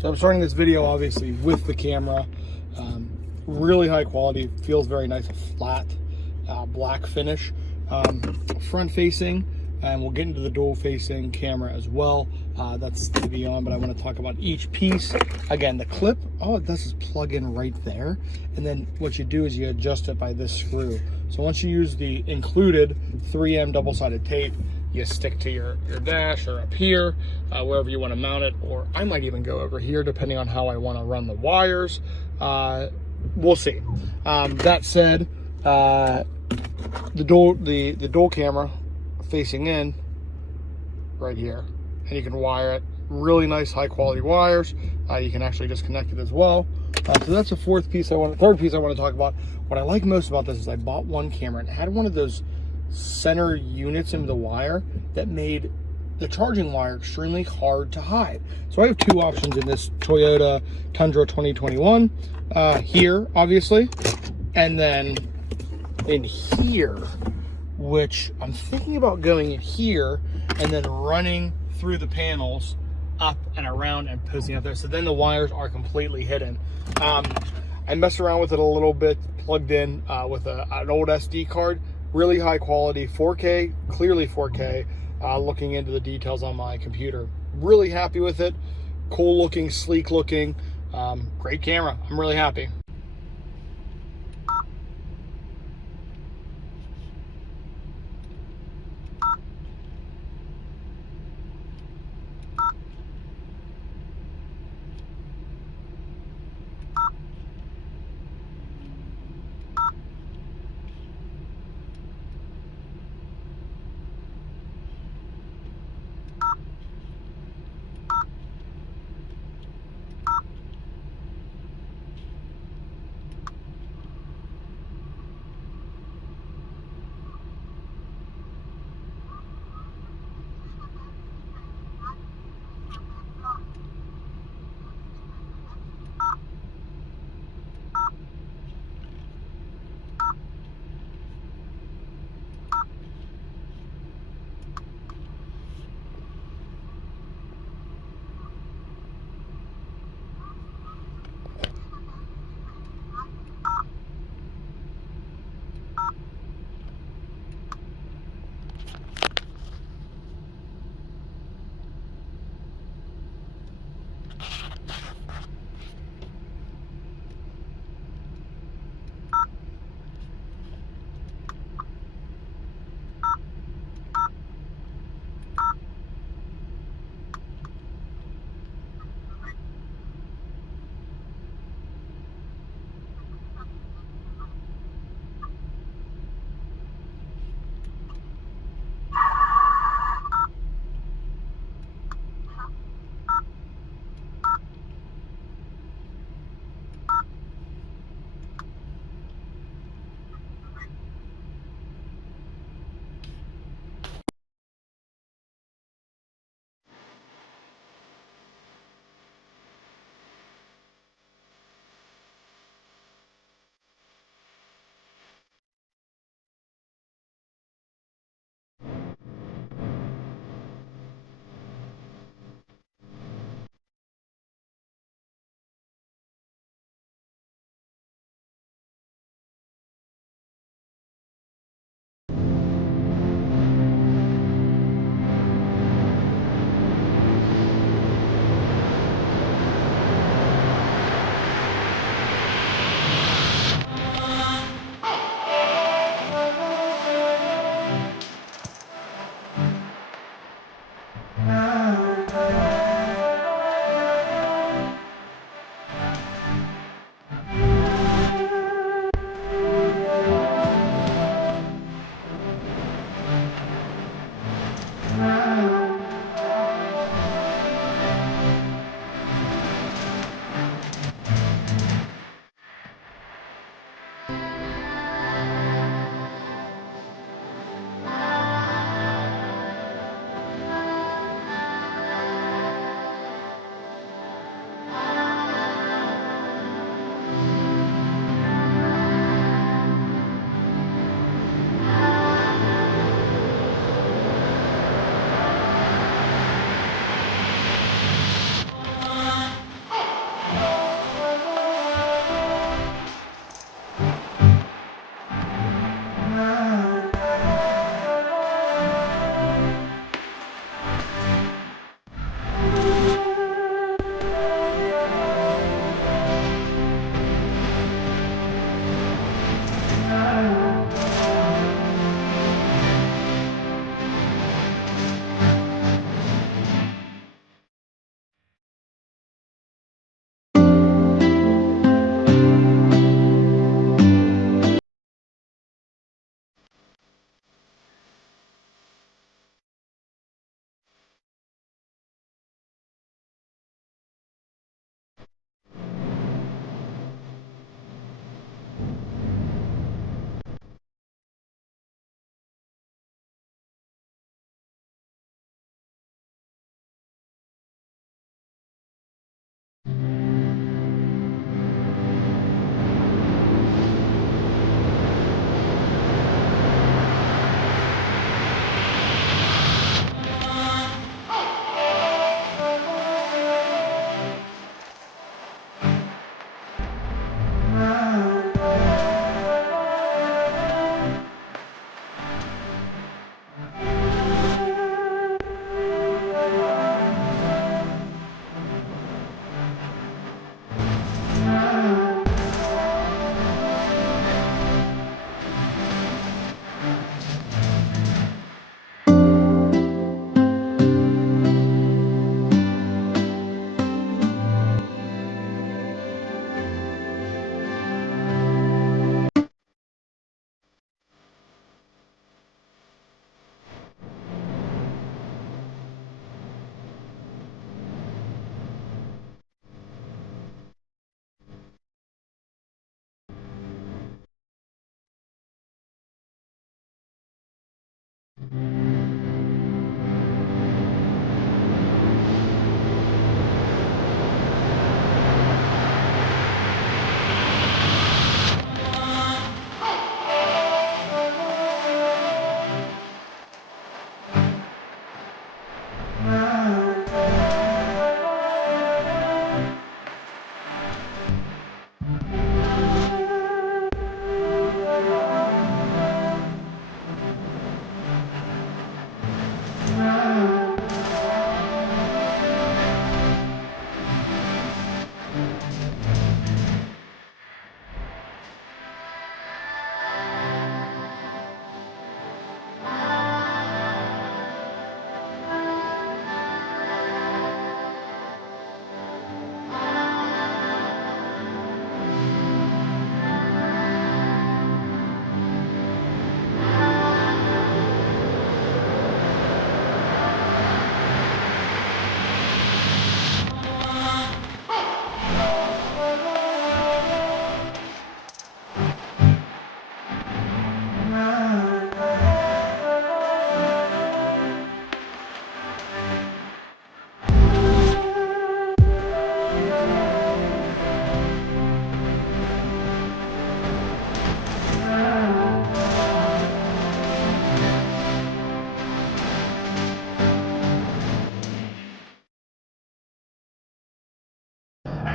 So I'm starting this video obviously with the camera. Really high quality, feels very nice, a flat black finish. Front facing, and we'll get into the dual facing camera as well. That's to be on, but I want to talk about each piece. Again, the clip, all it does is plug in right there. And then what you do is you adjust it by this screw. So once you use the included 3M double-sided tape, you stick to your dash or up here, wherever you want to mount it, or I might even go over here depending on how I want to run the wires. We'll see. That said, the dual camera facing in right here, and you can wire it. Really nice high quality wires. You can actually disconnect it as well. So that's the third piece I want to talk about. What I like most about this is I bought one camera and it had one of those center units in the wire that made the charging wire extremely hard to hide. So I have two options in this Toyota Tundra 2021, here obviously, and then in here, which I'm thinking about going in here and then running through the panels up and around and posting up there, so then the wires are completely hidden. I messed around with it a little bit, plugged in with an old SD card. Really high quality, 4K, clearly 4K, looking into the details on my computer. Really happy with it. Cool looking, sleek looking, great camera. I'm really happy.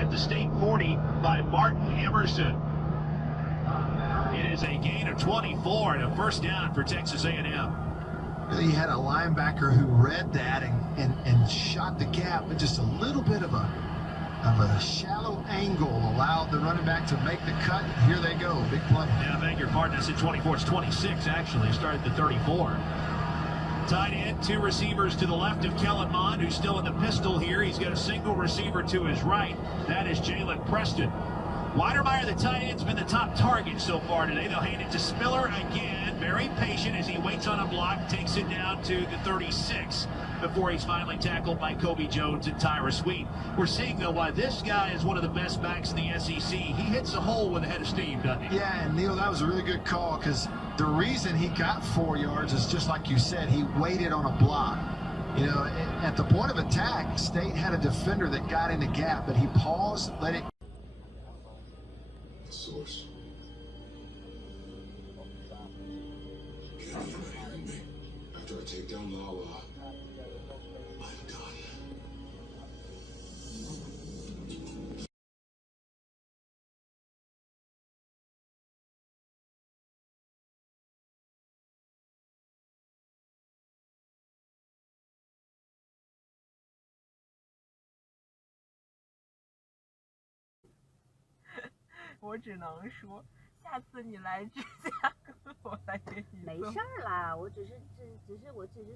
at the state 40 by Martin Emerson. It is a gain of 24 and a first down for Texas A&M. Really had a linebacker who read that and shot the gap, but just a little bit of a shallow angle allowed the running back to make the cut. Here they go, big play. Yeah, beg your pardon. I said 24. It's 26 actually. Started at the 34. Tight end, two receivers to the left of Kellen Mond, who's still in the pistol here. He's got a single receiver to his right. That is Jalen Preston. Weidermeyer, the tight end's been the top target so far today. They'll hand it to Spiller again. Very patient as he waits on a block, takes it down to the 36 before he's finally tackled by Kobe Jones and Tyrus Wheat. We're seeing, though, why this guy is one of the best backs in the SEC. He hits a hole with a head of steam, doesn't he? Yeah, and Neil, that was a really good call because the reason he got 4 yards is just like you said, he waited on a block. You know, at the point of attack, State had a defender that got in the gap, but he paused, let it. Source. Get out of here with me. After I take down Lala, I'm done.我只能说，下次你来芝加哥，我来给你没事儿啦，我只是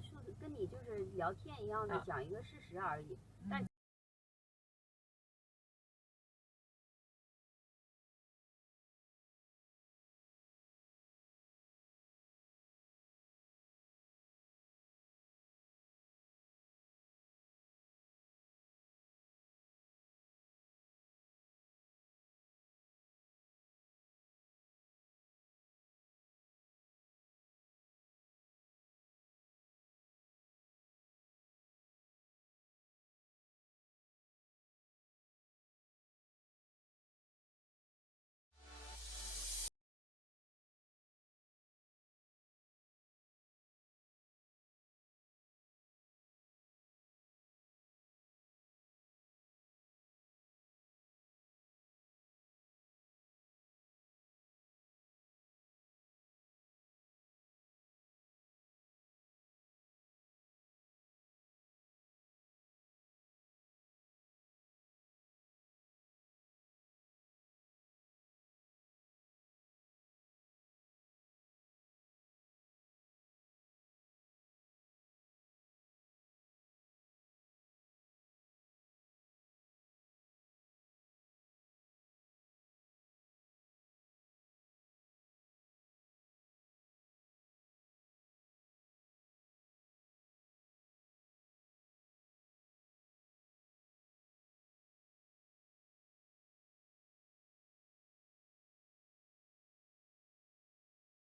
说跟你就是聊天一样的讲一个事实而已。但